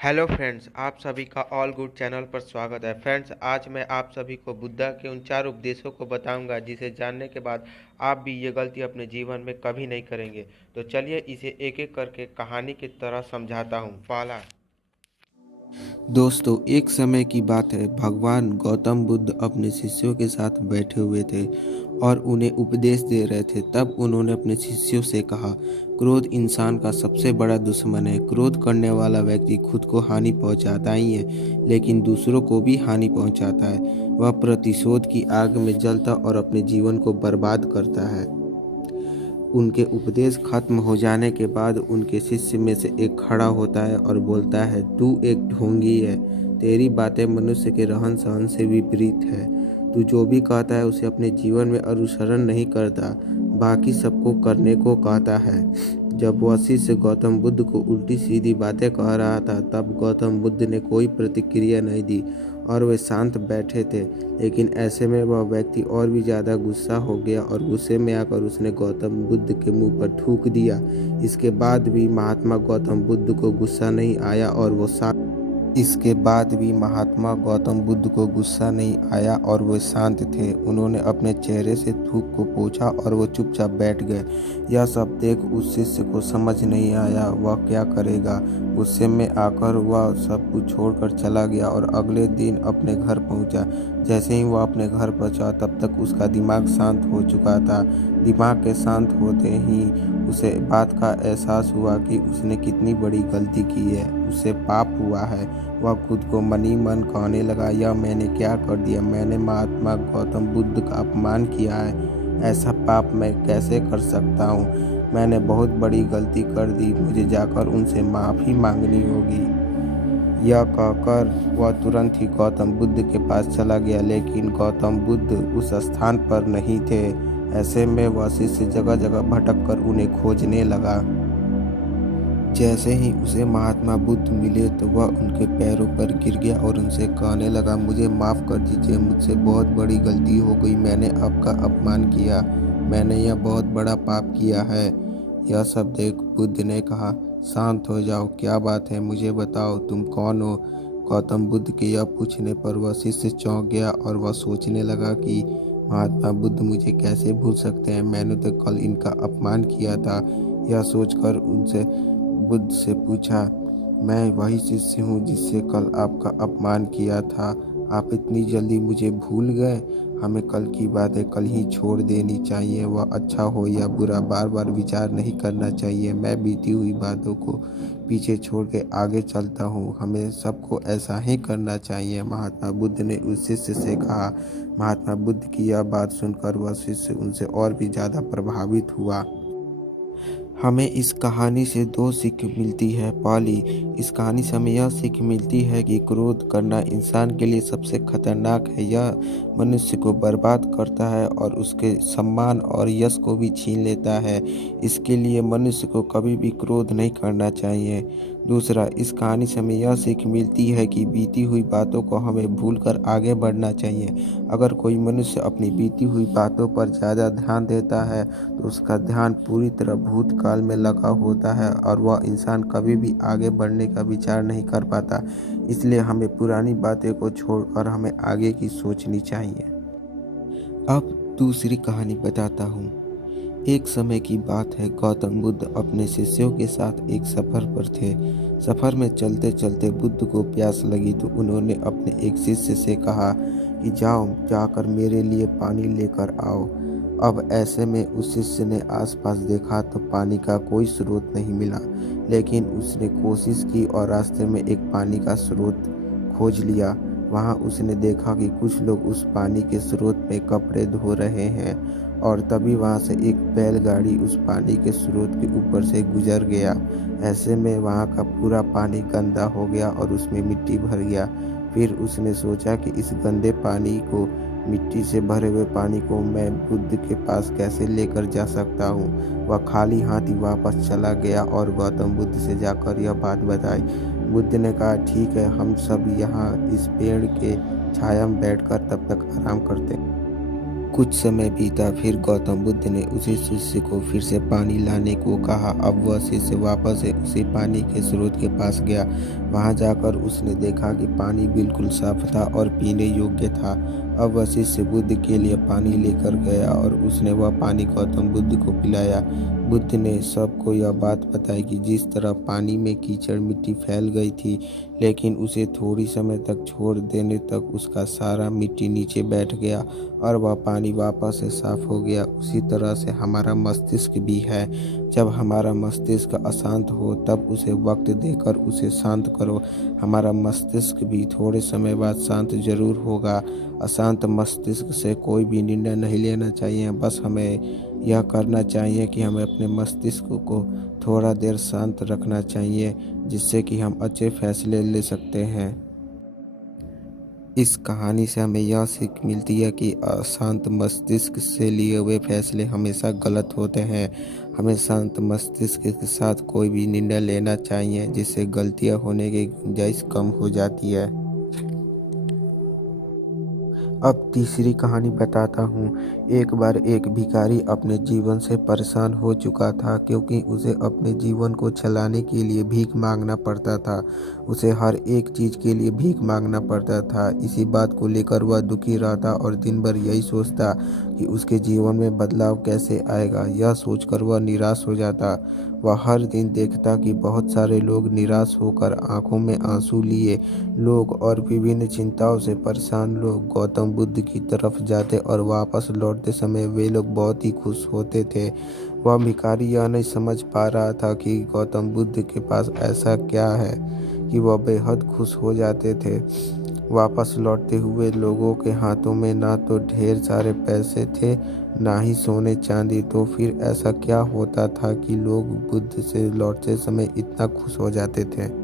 Hello friends, आप सभी का ऑल गुड चैनल पर स्वागत है। फ्रेंड्स, आज मैं आप सभी को बुद्धा के उन 4 उपदेशों को बताऊंगा जिसे जानने के बाद आप भी ये गलती अपने जीवन में कभी नहीं करेंगे। तो चलिए इसे एक एक करके कहानी की तरह समझाता हूँ। पहला। दोस्तों, एक समय की बात है। भगवान गौतम बुद्ध अपने शिष्यों के साथ बैठे हुए थे और उन्हें उपदेश दे रहे थे। तब उन्होंने अपने शिष्यों से कहा, क्रोध इंसान का सबसे बड़ा दुश्मन है। क्रोध करने वाला व्यक्ति खुद को हानि पहुंचाता ही है, लेकिन दूसरों को भी हानि पहुंचाता है। वह प्रतिशोध की आग में जलता और अपने जीवन को बर्बाद करता है। उनके उपदेश खत्म हो जाने के बाद उनके शिष्य में से एक खड़ा होता है और बोलता है, तू एक ढोंगी है। तेरी बातें मनुष्य के रहन सहन से विपरीत है। तू जो भी कहता है उसे अपने जीवन में अनुसरण नहीं करता, बाकी सबको करने को कहता है। जब वह शिष्य गौतम बुद्ध को उल्टी सीधी बातें कह रहा था, तब गौतम बुद्ध ने कोई प्रतिक्रिया नहीं दी और वे शांत बैठे थे। लेकिन ऐसे में वह व्यक्ति और भी ज़्यादा गुस्सा हो गया और गुस्से में आकर उसने गौतम बुद्ध के मुंह पर थूक दिया। इसके बाद भी महात्मा गौतम बुद्ध को गुस्सा नहीं आया और वो शांत इसके बाद भी महात्मा गौतम बुद्ध को गुस्सा नहीं आया और वे शांत थे। उन्होंने अपने चेहरे से थूक को पोंछा और वो चुपचाप बैठ गए। यह सब देख उस शिष्य को समझ नहीं आया वह क्या करेगा। गुस्से में आकर वह सब कुछ छोड़कर चला गया और अगले दिन अपने घर पहुंचा। जैसे ही वह अपने घर पहुंचा, तब तक उसका दिमाग शांत हो चुका था। दिमाग के शांत होते ही उसे बात का एहसास हुआ कि उसने कितनी बड़ी गलती की है। उसे पाप हुआ है। वह खुद को मनी मन कहने लगा, यह मैंने क्या कर दिया। मैंने महात्मा गौतम बुद्ध का अपमान किया है। ऐसा पाप मैं कैसे कर सकता हूँ। मैंने बहुत बड़ी गलती कर दी। मुझे जाकर उनसे माफ़ी मांगनी होगी। यह कहकर वह तुरंत ही गौतम बुद्ध के पास चला गया, लेकिन गौतम बुद्ध उस स्थान पर नहीं थे। ऐसे में वह शिष्य जगह जगह भटक कर उन्हें खोजने लगा। जैसे ही उसे महात्मा बुद्ध मिले तो वह उनके पैरों पर गिर गया और उनसे कहने लगा, मुझे माफ़ कर दीजिए। मुझसे बहुत बड़ी गलती हो गई। मैंने आपका अपमान किया। मैंने यह बहुत बड़ा पाप किया है। यह सब देख बुद्ध ने कहा, शांत हो जाओ। क्या बात है, मुझे बताओ, तुम कौन हो। गौतम बुद्ध के यह पूछने पर वह शिष्य चौंक गया और वह सोचने लगा कि महात्मा बुद्ध मुझे कैसे भूल सकते हैं। मैंने तो कल इनका अपमान किया था। यह सोचकर उनसे बुद्ध से पूछा, मैं वही शिष्य हूँ जिससे कल आपका अपमान किया था। आप इतनी जल्दी मुझे भूल गए। हमें कल की बातें कल ही छोड़ देनी चाहिए। वह अच्छा हो या बुरा बार बार विचार नहीं करना चाहिए। मैं बीती हुई बातों को पीछे छोड़ के आगे चलता हूँ। हमें सबको ऐसा ही करना चाहिए, महात्मा बुद्ध ने उस शिष्य से कहा। महात्मा बुद्ध की यह बात सुनकर वह शिष्य उनसे और भी ज़्यादा प्रभावित हुआ। हमें इस कहानी से 2 सीख मिलती है। पहली, इस कहानी से हमें यह सीख मिलती है कि क्रोध करना इंसान के लिए सबसे खतरनाक है। यह मनुष्य को बर्बाद करता है और उसके सम्मान और यश को भी छीन लेता है। इसके लिए मनुष्य को कभी भी क्रोध नहीं करना चाहिए। दूसरा, इस कहानी से हमें यह सीख मिलती है कि बीती हुई बातों को हमें भूलकर आगे बढ़ना चाहिए। अगर कोई मनुष्य अपनी बीती हुई बातों पर ज़्यादा ध्यान देता है तो उसका ध्यान पूरी तरह भूतकाल में लगा होता है और वह इंसान कभी भी आगे बढ़ने का विचार नहीं कर पाता। इसलिए हमें पुरानी बातें को छोड़कर हमें आगे की सोचनी चाहिए। अब दूसरी कहानी बताता हूँ। एक समय की बात है। गौतम बुद्ध अपने शिष्यों के साथ एक सफ़र पर थे। सफ़र में चलते चलते बुद्ध को प्यास लगी तो उन्होंने अपने एक शिष्य से कहा कि जाओ, जाकर मेरे लिए पानी लेकर आओ। अब ऐसे में उस शिष्य ने आसपास देखा तो पानी का कोई स्रोत नहीं मिला, लेकिन उसने कोशिश की और रास्ते में एक पानी का स्रोत खोज लिया। वहाँ उसने देखा कि कुछ लोग उस पानी के स्रोत में कपड़े धो रहे हैं और तभी वहाँ से एक बैलगाड़ी उस पानी के स्रोत के ऊपर से गुजर गया। ऐसे में वहाँ का पूरा पानी गंदा हो गया और उसमें मिट्टी भर गया। फिर उसने सोचा कि इस गंदे पानी को, मिट्टी से भरे हुए पानी को मैं बुद्ध के पास कैसे लेकर जा सकता हूँ। वह खाली हाथ ही वापस चला गया और गौतम बुद्ध से जाकर यह बात बताई। बुद्ध ने कहा, ठीक है, हम सब यहाँ इस पेड़ के छाया में बैठकर तब तक आराम करते हैं। कुछ समय बीता, फिर गौतम बुद्ध ने उसी शिष्य को फिर से पानी लाने को कहा। अब वह शिष्य वापस से उसी पानी के स्रोत के पास गया। वहां जाकर उसने देखा कि पानी बिल्कुल साफ था और पीने योग्य था। अब वह शिष्य बुद्ध के लिए पानी लेकर गया और उसने वह पानी गौतम बुद्ध को पिलाया। बुद्ध ने सबको यह बात बताई कि जिस तरह पानी में कीचड़ मिट्टी फैल गई थी, लेकिन उसे थोड़ी समय तक छोड़ देने तक उसका सारा मिट्टी नीचे बैठ गया और वह पानी वापस से साफ हो गया। उसी तरह से हमारा मस्तिष्क भी है। जब हमारा मस्तिष्क अशांत हो तब उसे वक्त देकर उसे शांत करो। हमारा मस्तिष्क भी थोड़े समय बाद शांत जरूर होगा। अशांत मस्तिष्क से कोई भी निर्णय नहीं लेना चाहिए। बस हमें यह करना चाहिए कि हमें अपने मस्तिष्क को थोड़ा देर शांत रखना चाहिए, जिससे कि हम अच्छे फैसले ले सकते हैं। इस कहानी से हमें यह सीख मिलती है कि अशांत मस्तिष्क से लिए हुए फैसले हमेशा गलत होते हैं। हमें शांत मस्तिष्क के साथ कोई भी निर्णय लेना चाहिए, जिससे गलतियां होने की गुंजाइश कम हो जाती है। अब तीसरी कहानी बताता हूँ। एक बार एक भिखारी अपने जीवन से परेशान हो चुका था, क्योंकि उसे अपने जीवन को चलाने के लिए भीख मांगना पड़ता था। उसे हर एक चीज़ के लिए भीख मांगना पड़ता था। इसी बात को लेकर वह दुखी रहता और दिन भर यही सोचता कि उसके जीवन में बदलाव कैसे आएगा। यह सोचकर वह निराश हो जाता। वह हर दिन देखता कि बहुत सारे लोग निराश होकर आंखों में आंसू लिए लोग और विभिन्न चिंताओं से परेशान लोग गौतम बुद्ध की तरफ जाते और वापस लौटते समय वे लोग बहुत ही खुश होते थे। वह भिखारी यह नहीं समझ पा रहा था कि गौतम बुद्ध के पास ऐसा क्या है कि वह बेहद खुश हो जाते थे। वापस लौटते हुए लोगों के हाथों में ना तो ढेर सारे पैसे थे, ना ही सोने चांदी। तो फिर ऐसा क्या होता था कि लोग बुद्ध से लौटते समय इतना खुश हो जाते थे?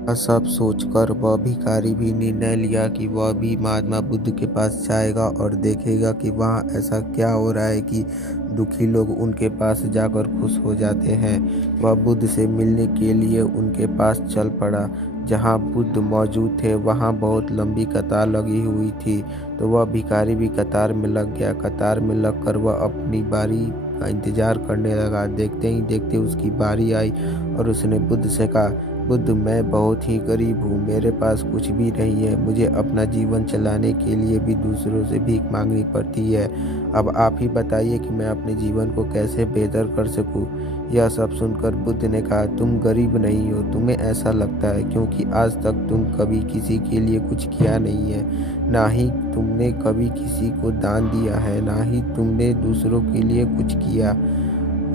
यह सब सोचकर वह भिखारी भी निर्णय लिया कि वह भी महात्मा बुद्ध के पास जाएगा और देखेगा कि वहाँ ऐसा क्या हो रहा है कि दुखी लोग उनके पास जाकर खुश हो जाते हैं। वह बुद्ध से मिलने के लिए उनके पास चल पड़ा। जहाँ बुद्ध मौजूद थे वहाँ बहुत लंबी कतार लगी हुई थी, तो वह भिखारी भी कतार में लग गया। कतार में लगकर वह अपनी बारी का इंतजार करने लगा। देखते ही देखते उसकी बारी आई और उसने बुद्ध से कहा, बुद्ध, मैं बहुत ही गरीब हूँ, मेरे पास कुछ भी नहीं है। मुझे अपना जीवन चलाने के लिए भी दूसरों से भीख मांगनी पड़ती है। अब आप ही बताइए कि मैं अपने जीवन को कैसे बेहतर कर सकूँ। यह सब सुनकर बुद्ध ने कहा, तुम गरीब नहीं हो, तुम्हें ऐसा लगता है क्योंकि आज तक तुम कभी किसी के लिए कुछ किया नहीं है। ना ही तुमने कभी किसी को दान दिया है, ना ही तुमने दूसरों के लिए कुछ किया।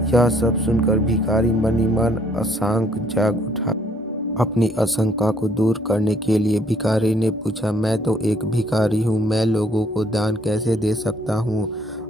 यह सब सुनकर भिखारी मन ही मन अशांत जाग उठा। अपनी आशंका को दूर करने के लिए भिखारी ने पूछा, मैं तो एक भिखारी हूँ, मैं लोगों को दान कैसे दे सकता हूँ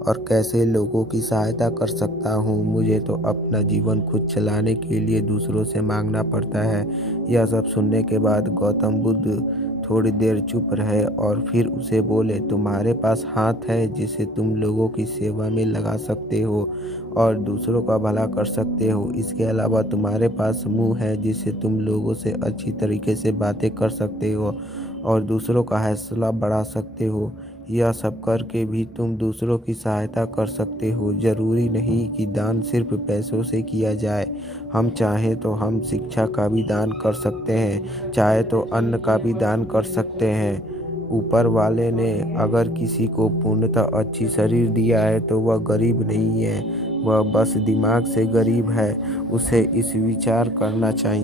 और कैसे लोगों की सहायता कर सकता हूँ। मुझे तो अपना जीवन खुद चलाने के लिए दूसरों से मांगना पड़ता है। यह सब सुनने के बाद गौतम बुद्ध थोड़ी देर चुप रहे और फिर उसे बोले, तुम्हारे पास हाथ है जिसे तुम लोगों की सेवा में लगा सकते हो और दूसरों का भला कर सकते हो। इसके अलावा तुम्हारे पास मुंह है जिससे तुम लोगों से अच्छी तरीके से बातें कर सकते हो और दूसरों का हौसला बढ़ा सकते हो। यह सब करके भी तुम दूसरों की सहायता कर सकते हो। जरूरी नहीं कि दान सिर्फ पैसों से किया जाए। हम चाहें तो हम शिक्षा का भी दान कर सकते हैं, चाहे तो अन्न का भी दान कर सकते हैं। ऊपर वाले ने अगर किसी को पूर्णतः अच्छी शरीर दिया है तो वह गरीब नहीं है, वह बस दिमाग से गरीब है। उसे इस विचार करना चाहिए।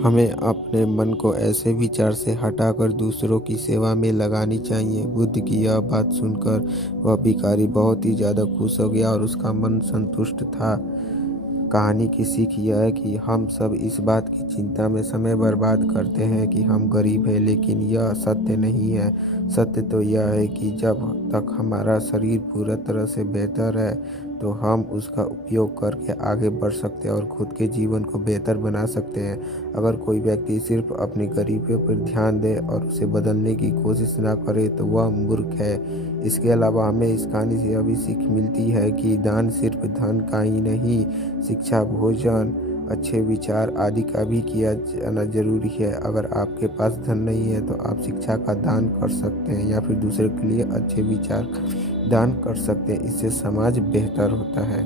हमें अपने मन को ऐसे विचार से हटाकर दूसरों की सेवा में लगानी चाहिए। बुद्ध की यह बात सुनकर वह भिखारी बहुत ही ज़्यादा खुश हो गया और उसका मन संतुष्ट था। कहानी की सीख यह है कि हम सब इस बात की चिंता में समय बर्बाद करते हैं कि हम गरीब हैं, लेकिन यह सत्य नहीं है। सत्य तो यह है कि जब तक हमारा शरीर पूरा तरह से बेहतर है तो हम उसका उपयोग करके आगे बढ़ सकते हैं और खुद के जीवन को बेहतर बना सकते हैं। अगर कोई व्यक्ति सिर्फ अपनी गरीबी पर ध्यान दे और उसे बदलने की कोशिश ना करे तो वह मूर्ख है। इसके अलावा हमें इस कहानी से यह भी सीख मिलती है कि दान सिर्फ धन का ही नहीं, शिक्षा, भोजन, अच्छे विचार आदि का भी किया जाना जरूरी है। अगर आपके पास धन नहीं है तो आप शिक्षा का दान कर सकते हैं या फिर दूसरे के लिए अच्छे विचार दान कर सकते हैं। इससे समाज बेहतर होता है।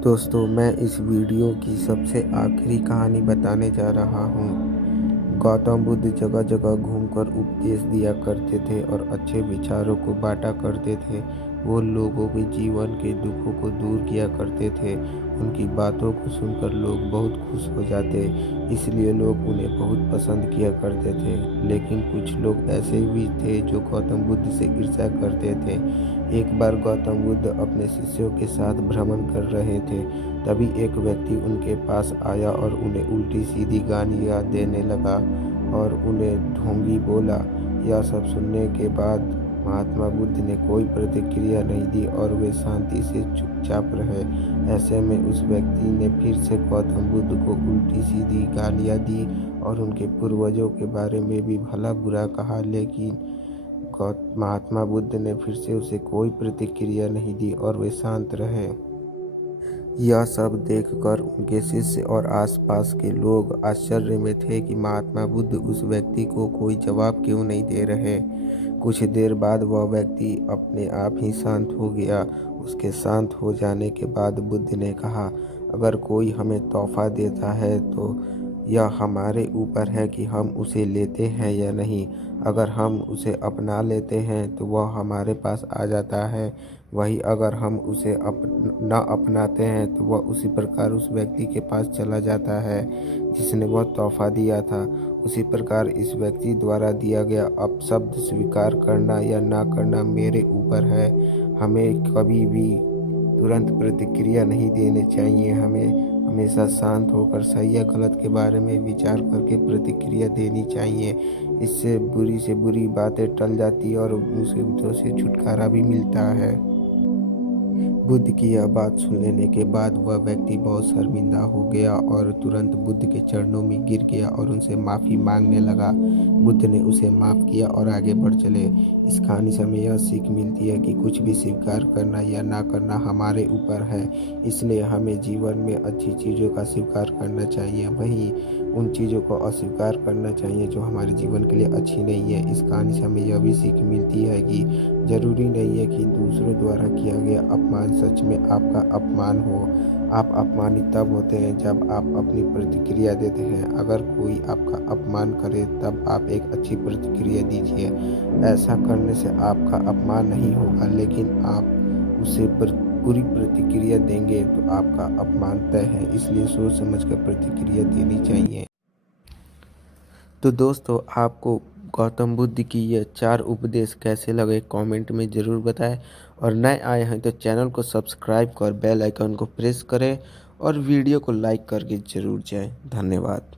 दोस्तों, मैं इस वीडियो की सबसे आखिरी कहानी बताने जा रहा हूँ। गौतम बुद्ध जगह जगह घूमकर उपदेश दिया करते थे और अच्छे विचारों को बांटा करते थे। वो लोगों के जीवन के दुखों को दूर किया करते थे। उनकी बातों को सुनकर लोग बहुत खुश हो जाते, इसलिए लोग उन्हें बहुत पसंद किया करते थे। लेकिन कुछ लोग ऐसे भी थे जो गौतम बुद्ध से ईर्ष्या करते थे। एक बार गौतम बुद्ध अपने शिष्यों के साथ भ्रमण कर रहे थे। तभी एक व्यक्ति उनके पास आया और उन्हें उल्टी सीधी गालियाँ देने लगा और उन्हें ढोंगी बोला। यह सब सुनने के बाद महात्मा बुद्ध ने कोई प्रतिक्रिया नहीं दी और वे शांति से चुपचाप रहे। ऐसे में उस व्यक्ति ने फिर से गौतम बुद्ध को उल्टी सीधी गालियाँ दी और उनके पूर्वजों के बारे में भी भला बुरा कहा, लेकिन महात्मा बुद्ध ने फिर से उसे कोई प्रतिक्रिया नहीं दी और वे शांत रहे। यह सब देखकर उनके शिष्य और आसपास के लोग आश्चर्य में थे कि महात्मा बुद्ध उस व्यक्ति को कोई जवाब क्यों नहीं दे रहे। कुछ देर बाद वह व्यक्ति अपने आप ही शांत हो गया। उसके शांत हो जाने के बाद बुद्ध ने कहा, अगर कोई हमें तोहफा देता है तो यह हमारे ऊपर है कि हम उसे लेते हैं या नहीं। अगर हम उसे अपना लेते हैं तो वह हमारे पास आ जाता है, वही अगर हम उसे न अपनाते हैं तो वह उसी प्रकार उस व्यक्ति के पास चला जाता है जिसने वह तोहफा दिया था। उसी प्रकार इस व्यक्ति द्वारा दिया गया अपशब्द स्वीकार करना या ना करना मेरे ऊपर है। हमें कभी भी तुरंत प्रतिक्रिया नहीं देनी चाहिए। हमें हमेशा शांत होकर सही या गलत के बारे में विचार करके प्रतिक्रिया देनी चाहिए। इससे बुरी से बुरी बातें टल जाती है और मुसीबतों से छुटकारा भी मिलता है। बुद्ध की यह बात सुन लेने के बाद वह व्यक्ति बहुत शर्मिंदा हो गया और तुरंत बुद्ध के चरणों में गिर गया और उनसे माफ़ी मांगने लगा। बुद्ध ने उसे माफ़ किया और आगे बढ़ चले। इस कहानी से हमें यह सीख मिलती है कि कुछ भी स्वीकार करना या ना करना हमारे ऊपर है, इसलिए हमें जीवन में अच्छी चीज़ों का स्वीकार करना चाहिए, वहीं उन चीज़ों को अस्वीकार करना चाहिए जो हमारे जीवन के लिए अच्छी नहीं है। इस कहानी से हमें यह भी सीख मिलती है कि ज़रूरी नहीं है कि दूसरों द्वारा किया गया अपमान सच में आपका अपमान हो। आप अपमानित तब होते हैं जब आप अपनी प्रतिक्रिया देते हैं। अगर कोई आपका अपमान करे तब आप एक अच्छी प्रतिक्रिया दीजिए। ऐसा करने से आपका अपमान नहीं होगा, लेकिन आप उसे पूरी प्रतिक्रिया देंगे तो आपका अपमान तय है। इसलिए सोच समझ कर प्रतिक्रिया देनी चाहिए। तो दोस्तों, आपको गौतम बुद्ध की ये 4 उपदेश कैसे लगे कमेंट में ज़रूर बताएं और नए आए हैं तो चैनल को सब्सक्राइब कर बेल आइकन को प्रेस करें और वीडियो को लाइक करके ज़रूर जाएं। धन्यवाद।